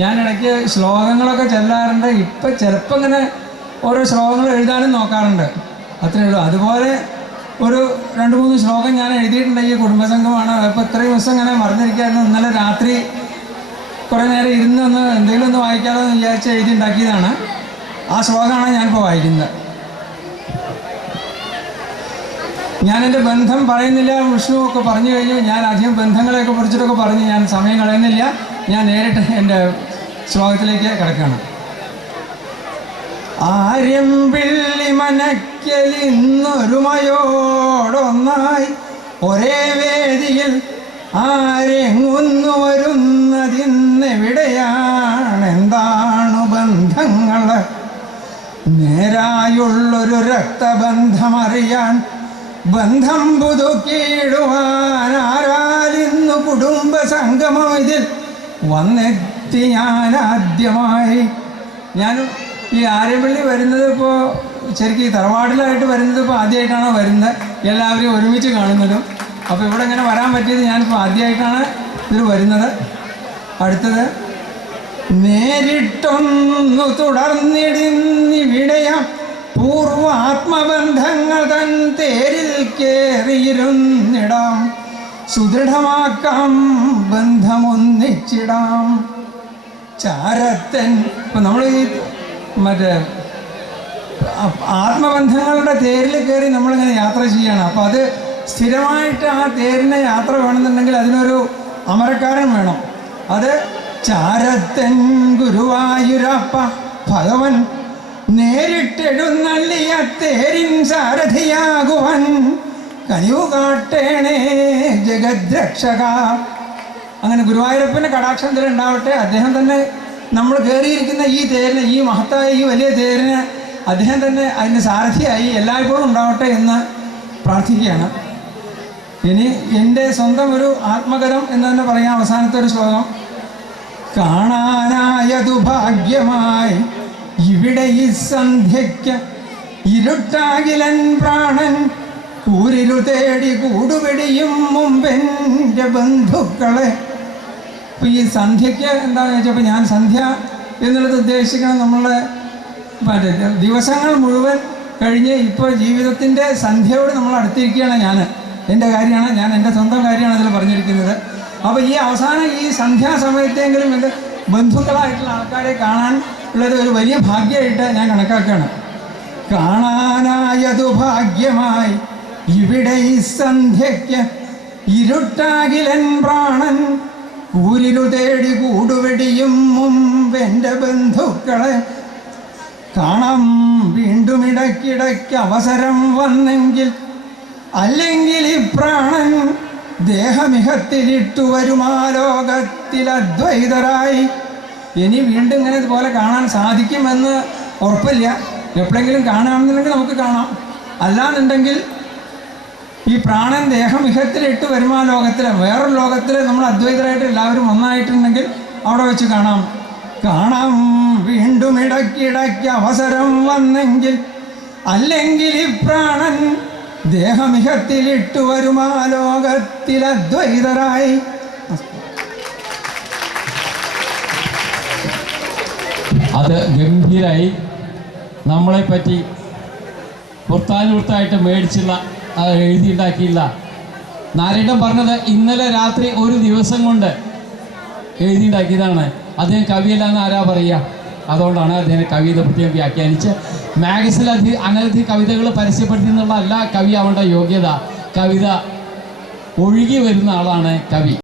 ഞാൻ ഇടയ്ക്ക് ശ്ലോകങ്ങളൊക്കെ ചെല്ലാറുണ്ട്. ഇപ്പം ചിലപ്പോൾ ഇങ്ങനെ ഓരോ ശ്ലോകങ്ങൾ എഴുതാനും നോക്കാറുണ്ട്, അത്രയേ ഉള്ളൂ. അതുപോലെ ഒരു 2-3 ശ്ലോകം ഞാൻ എഴുതിയിട്ടുണ്ട്. ഈ കുടുംബസംഘമാണ്. അപ്പോൾ ഇത്രയും ദിവസം ഇങ്ങനെ മറന്നിരിക്കായിരുന്നു. ഇന്നലെ രാത്രി കുറേ നേരം ഇരുന്നൊന്ന് എന്തെങ്കിലും ഒന്ന് വായിക്കാമോ എന്ന് വിചാരിച്ച് എഴുതി ഉണ്ടാക്കിയതാണ്. ആ ശ്ലോകമാണ് ഞാനിപ്പോൾ വായിക്കുന്നത്. ഞാൻ എൻ്റെ ബന്ധം പറയുന്നില്ല, വിഷ്ണു ഒക്കെ പറഞ്ഞു കഴിഞ്ഞു. ഞാൻ അധികം ബന്ധങ്ങളെയൊക്കെ കുറിച്ചിട്ടൊക്കെ പറഞ്ഞ് ഞാൻ സമയം കളയുന്നില്ല. ഞാൻ നേരിട്ട് എൻ്റെ ശ്ലോകത്തിലേക്ക് കിടക്കുകയാണ്. ആര്യമ്പിള്ളി മനയ്ക്കലിന്നൊരുമയോടൊന്നായി ഒരേ വേദിയിൽ ആരെങ്ങുന്നു വരുന്നതിന്നെവിടെയാണ്? എന്താണ് ബന്ധങ്ങൾ? നേരായുള്ളൊരു രക്തബന്ധമറിയാൻ, ബന്ധം പുതുക്കിയിടുവാൻ ആരാലിന്നു കുടുംബ സംഗമം ഇതിൽ വന്നെത്തി ഞാൻ ആദ്യമായി. ഞാൻ ഈ ആര്യപ്പള്ളി വരുന്നത് ഇപ്പോൾ ശരിക്കും ഈ തറവാട്ടിലായിട്ട് വരുന്നത് ഇപ്പോൾ ആദ്യമായിട്ടാണ് വരുന്നത്, എല്ലാവരെയും ഒരുമിച്ച് കാണുന്നതും. അപ്പോൾ ഇവിടെ ഇങ്ങനെ വരാൻ പറ്റിയത് ഞാനിപ്പോൾ ആദ്യമായിട്ടാണ് ഇതിൽ വരുന്നത്. അടുത്തത്, നേരിട്ടൊന്നു തുടർന്നിടിന്നിവിടെയാം പൂർവ ആത്മബന്ധങ്ങൾ തൻ തേരിൽ കേറിയിരുന്നിടാം, സുദൃഢമാക്കാം ബന്ധമൊന്നിച്ചിടാം. ചാരത്തൻ ഇപ്പം നമ്മൾ ഈ മറ്റേ ആത്മബന്ധങ്ങളുടെ തേരിൽ കയറി നമ്മളിങ്ങനെ യാത്ര ചെയ്യണം. അപ്പോൾ അത് സ്ഥിരമായിട്ട് ആ തേരിനെ യാത്ര വേണമെന്നുണ്ടെങ്കിൽ അതിനൊരു അമരക്കാരൻ വേണം. അത് ചാരത്തൻ ഗുരുവായൂരപ്പ ഭഗവൻ നേരിട്ടെഴുന്നള്ളിയ തേരിൻ സാരഥിയാകുവൻ കനിവു കാട്ടേണേ ജഗദ്രക്ഷക. അങ്ങനെ ഗുരുവായൂരപ്പൻ്റെ കടാക്ഷം ഉണ്ടാവട്ടെ. അദ്ദേഹം തന്നെ നമ്മൾ കയറിയിരിക്കുന്ന ഈ തേരിന്, ഈ മഹത്തായ ഈ വലിയ തേരിന് അദ്ദേഹം തന്നെ അതിന് സാരഥിയായി എല്ലായ്പ്പോഴും ഉണ്ടാവട്ടെ എന്ന് പ്രാർത്ഥിക്കുകയാണ്. ഇനി എൻ്റെ സ്വന്തം ഒരു ആത്മകഥം എന്ന് തന്നെ പറയാം. അവസാനത്തെ ഒരു ശ്ലോകം, കാണാനായതു ഭാഗ്യമായി ഇവിടെ ഈ സന്ധ്യയ്ക്ക് ഇരുട്ടാകിലൻ പ്രാണൻ ഊരിരു തേടി കൂടുപിടിയും മുമ്പെൻ്റെ ബന്ധുക്കളെ. അപ്പോൾ ഈ സന്ധ്യയ്ക്ക് എന്താണെന്ന് വെച്ചപ്പോൾ ഞാൻ സന്ധ്യ എന്നുള്ളത് ഉദ്ദേശിക്കണം നമ്മളുടെ മറ്റേ ദിവസങ്ങൾ മുഴുവൻ കഴിഞ്ഞ് ഇപ്പോൾ ജീവിതത്തിൻ്റെ സന്ധ്യയോട് നമ്മൾ അടുത്തിരിക്കുകയാണ്. എൻ്റെ കാര്യമാണ്, ഞാൻ എൻ്റെ സ്വന്തം കാര്യമാണ് അതിൽ പറഞ്ഞിരിക്കുന്നത്. അപ്പോൾ ഈ അവസാനം ഈ സന്ധ്യാസമയത്തെങ്കിലും എൻ്റെ ബന്ധുക്കളായിട്ടുള്ള ആൾക്കാരെ കാണാൻ ഉള്ളത് ഒരു വലിയ ഭാഗ്യമായിട്ട് ഞാൻ കണക്കാക്കുകയാണ്. കാണാനായതു ഭാഗ്യമായി ഇവിടെ ഈ സന്ധ്യയ്ക്ക് ഇരുട്ടാകിലൻ പ്രാണൻ കൂരിരു തേടി കൂടുവെടിയും മുമ്പെൻ്റെ ബന്ധുക്കളെ കാണാം വീണ്ടും ഇടയ്ക്കിടയ്ക്ക് അവസരം വന്നെങ്കിൽ, അല്ലെങ്കിൽ ഈ പ്രാണൻ ദേഹമിഹത്തിലിട്ടു വരുമാ ലോകത്തിൽ അദ്വൈതരായി. ഇനി വീണ്ടും ഇങ്ങനെ ഇതുപോലെ കാണാൻ സാധിക്കുമെന്ന് ഉറപ്പില്ല. എപ്പോഴെങ്കിലും കാണാമെന്നുണ്ടെങ്കിൽ നമുക്ക് കാണാം, അല്ലാന്നുണ്ടെങ്കിൽ ഈ പ്രാണൻ ദേഹമിഹത്തിലിട്ട് വരുമാ ലോകത്തിൽ, വേറൊരു ലോകത്തിൽ നമ്മൾ അദ്വൈതരായിട്ട് എല്ലാവരും ഒന്നായിട്ടുണ്ടെങ്കിൽ അവിടെ വെച്ച് കാണാം. കാണാം വീണ്ടും ഇടയ്ക്കിടയ്ക്ക് അവസരം വന്നെങ്കിൽ, അല്ലെങ്കിൽ ഈ പ്രാണൻ ദേഹമിഹത്തിലിട്ടു വരുമാ ലോകത്തിൽ അദ്വൈതരായി. അത് ഗംഭീരായി. നമ്മളെപ്പറ്റി വൃത്താനുവൃത്തായിട്ട് മേടിച്ചുള്ള എഴുതിയുണ്ടാക്കിയില്ല. നാരായണൻ പറഞ്ഞത് ഇന്നലെ രാത്രി ഒരു ദിവസം കൊണ്ട് എഴുതിയുണ്ടാക്കിയതാണ്. അദ്ദേഹം കവിയല്ലാന്ന് ആരാ പറയുക? അതുകൊണ്ടാണ് അദ്ദേഹം കവിത പ്രത്യേകം വ്യാഖ്യാനിച്ച് മാഗസിനിൽ അനവധി കവിതകൾ പരസ്യപ്പെടുത്തി എന്നുള്ളതല്ല കവി ആവേണ്ട യോഗ്യത. കവിത ഒഴുകി വരുന്ന ആളാണ് കവി.